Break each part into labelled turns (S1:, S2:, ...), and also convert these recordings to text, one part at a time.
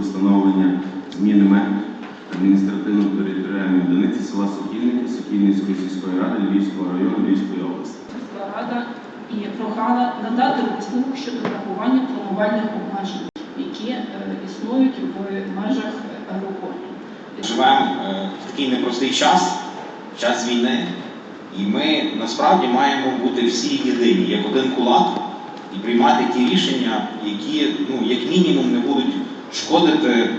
S1: встановлення зміни меж адміністративно-територіальної одиниці села Сокільники Сокільницької сільської ради Львівського району Львівської області.
S2: Міська рада і прохала надати висновок щодо врахування планувальних обмежень, які е, існують в межах аеропорту.
S3: Живемо е, в такий непростий час, час війни, і ми насправді маємо бути всі єдині, як один кулак, і приймати ті рішення, які ну, як мінімум не будуть шкодити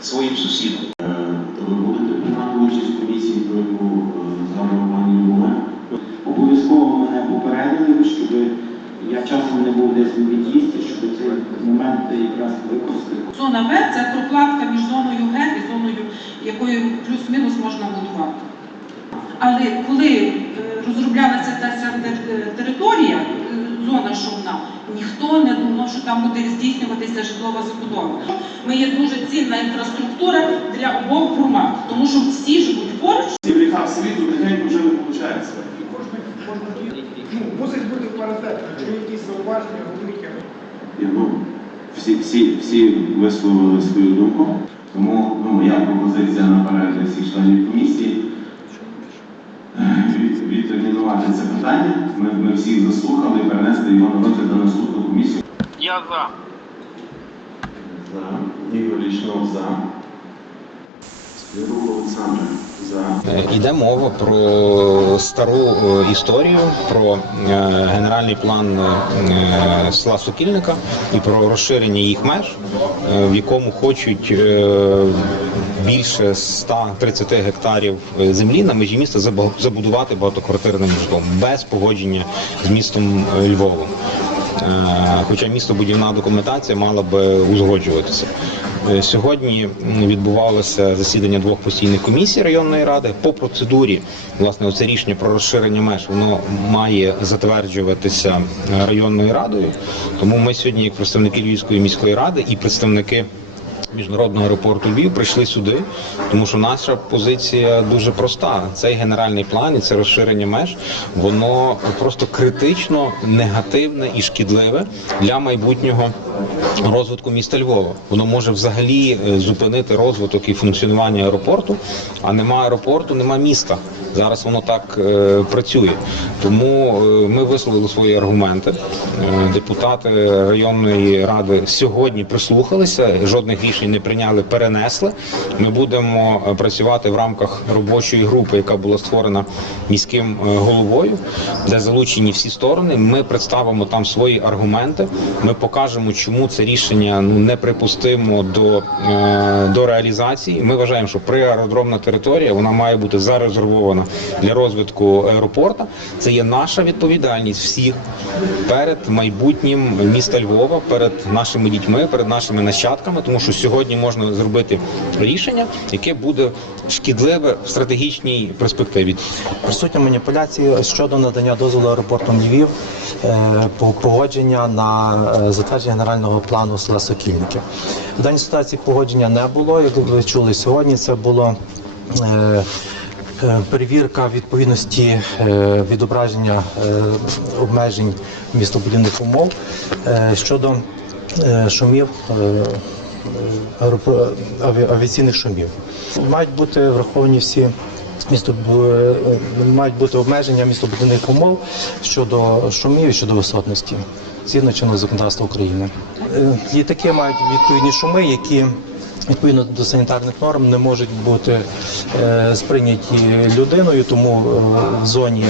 S3: своїм сусідам.
S1: Е, То ви будете приймати участь в комісії, про яку е, згадував пані Любове?
S4: Обов'язково мене попередили, щоб я часом не був десь у від'їзді, щоб цей момент якраз використати.
S2: Зона В це прокладка між зоною Г і зоною, якою плюс-мінус можна будувати. Але коли е, розроблялася ця ця територія, зона шовна, ніхто не думав, що там буде здійснюватися житлова забудова. Ми є дуже цінна інфраструктура для обох громад, тому що всі живуть поруч.
S5: Ці в ліках світу тихенько вже не виходить.
S6: Ну, мусить бути паритет. Якщо якісь зауваження, говоріть.
S1: Ну, всі, всі, всі висловили свою думку, тому ну, моя пропозиція наперед для всіх членів комісії відтермінувати це питання. Ми, ми всіх заслухали і перенести його на розгляд на наступну комісію.
S7: Я за.
S1: За. Ігор Лічнов за.
S3: Е, Іде мова про стару е, історію, про е, генеральний план е, села Сокільника і про розширення їх меж, е, в якому хочуть е, більше 130 гектарів е, землі на межі міста забудувати багатоквартирним житлом без погодження з містом е, Львовом. Е, Хоча містобудівна документація мала би узгоджуватися. Е, Сьогодні відбувалося засідання двох постійних комісій районної ради. По процедурі, власне, оце рішення про розширення меж воно має затверджуватися е, районною радою. Тому ми сьогодні, як представники Львівської міської ради і представники міжнародного аеропорту Львів прийшли сюди, тому що наша позиція дуже проста. Цей генеральний план і це розширення меж, воно просто критично негативне і шкідливе для майбутнього розвитку міста Львова. Воно може взагалі е, зупинити розвиток і функціонування аеропорту, а нема аеропорту, нема міста. Зараз воно так е, працює. Тому е, ми висловили свої аргументи. Е, депутати районної ради сьогодні прислухалися, жодних рішень не прийняли, перенесли. Ми будемо е, працювати в рамках робочої групи, яка була створена міським е, головою, де залучені всі сторони. Ми представимо там свої аргументи. Ми покажемо, чому це рішення ну неприпустимо до, е, до реалізації. Ми вважаємо, що приаеродромна територія вона має бути зарезервована для розвитку аеропорта. Це є наша відповідальність всіх перед майбутнім міста Львова, перед нашими дітьми, перед нашими нащадками, тому що сьогодні можна зробити рішення, яке буде шкідливе в стратегічній перспективі.
S8: Присутні маніпуляції щодо надання дозволу аеропортом Львів е, по погодження на е, затвердження генерального плану села Сокільники. В даній ситуації погодження не було. Як ви чули сьогодні, це було. Е, Перевірка відповідності е, відображення е, обмежень містобудівних умов щодо шумів авіаційних шумів. Мають бути враховані всі місто мають бути обмеження містобудівних умов щодо шумів і щодо висотності згідно чинного законодавства України. Літаки мають відповідні шуми, які відповідно до санітарних норм не можуть бути е, сприйняті людиною, тому е, в зоні,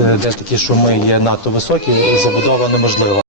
S8: е, де такі шуми є надто високі, забудова неможлива.